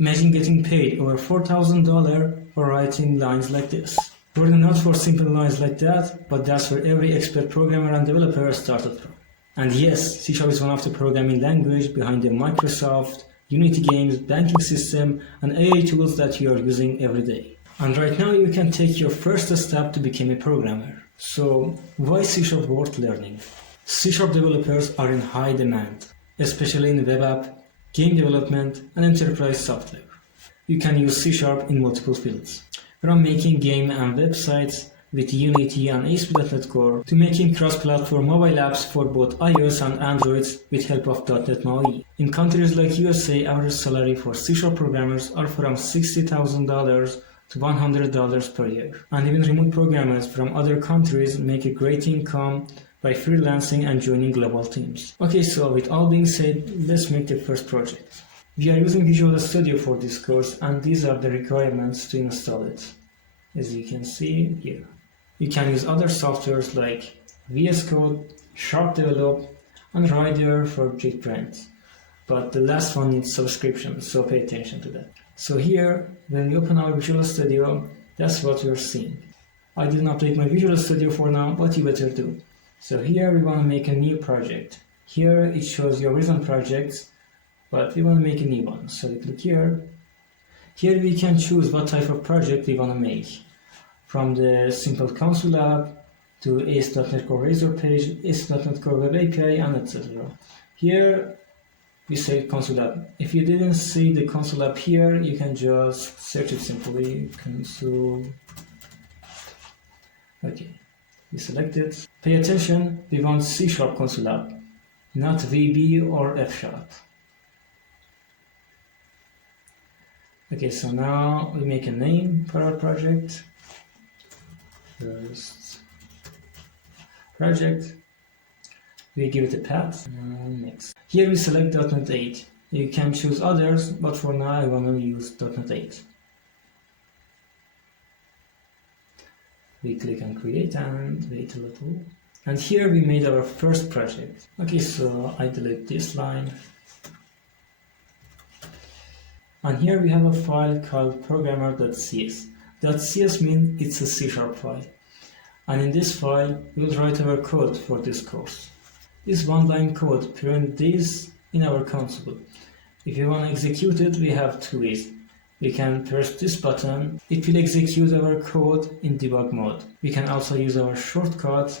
Imagine getting paid over $4,000 for writing lines like this. Probably not for simple lines like that, but that's where every expert programmer and developer started from. And yes, C# is one of the programming language behind the Microsoft, Unity games, banking system, and AI tools that you are using every day. And right now you can take your first step to become a programmer. So why C# worth learning? C# developers are in high demand, especially in web app, game development, and enterprise software. You can use C# in multiple fields, from making game and websites with Unity and ASP.NET Core to making cross-platform mobile apps for both iOS and Androids with help of .NET MAUI. In countries like USA, average salary for C# programmers are from $60,000 to $100 per year. And even remote programmers from other countries make a great income by freelancing and joining global teams. Okay, so with all being said, let's make the first project. We are using Visual Studio for this course, and these are the requirements to install it. As you can see here. You can use other softwares like VS Code, Csharp Develop, and Rider for JetBrains. But the last one needs subscription, so pay attention to that. So here, when we open our Visual Studio, that's what we're seeing. I didn't update my Visual Studio for now, but you better do. So here we want to make a new project. Here it shows your recent projects, but we want to make a new one. So we click here. Here we can choose what type of project we want to make. From the simple console app to AS.NET Core Razor page, AS.NET Core Web API, and etc. Here we say console app. If you didn't see the console app here, you can just search it simply. Console. Okay. We select it. Pay attention, we want C# console app, not VB or F#. Okay, so now we make a name for our project. First project. We give it a path. And next. Here we select .NET 8. You can choose others, but for now I want to use .NET 8. We click on create and wait a little. And here we made our first project. Okay, so I delete this line. And here we have a file called programmer.cs. .cs means it's a C# file. And in this file, we'll write our code for this course. This one-line code print this in our console. If you want to execute it, we have two ways. We can press this button, it will execute our code in debug mode. We can also use our shortcut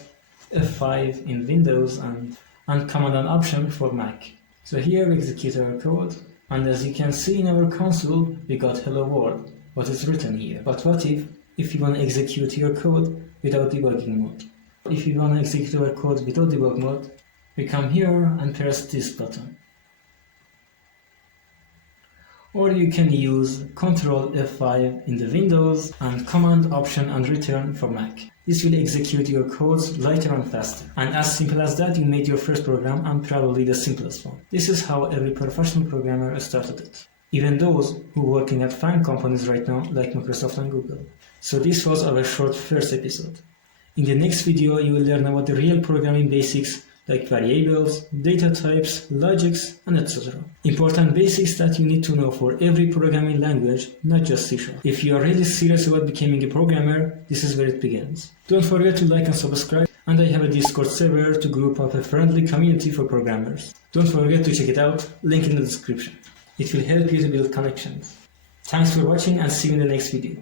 F5 in Windows and Command and Option for Mac. So here we execute our code, and as you can see in our console, we got hello world, what is written here. But what if you want to execute your code without debugging mode? If you want to execute our code without debug mode, we come here and press this button. Or you can use Ctrl F5 in the Windows and Command Option and Return for Mac. This will execute your codes lighter and faster. And as simple as that, you made your first program, and probably the simplest one. This is how every professional programmer started it. Even those who are working at fine companies right now, like Microsoft and Google. So this was our short first episode. In the next video, you will learn about the real programming basics like variables, data types, logics, and etc. Important basics that you need to know for every programming language, not just C#. If you are really serious about becoming a programmer, this is where it begins. Don't forget to like and subscribe, and I have a Discord server to group up a friendly community for programmers. Don't forget to check it out, link in the description. It will help you to build connections. Thanks for watching, and see you in the next video.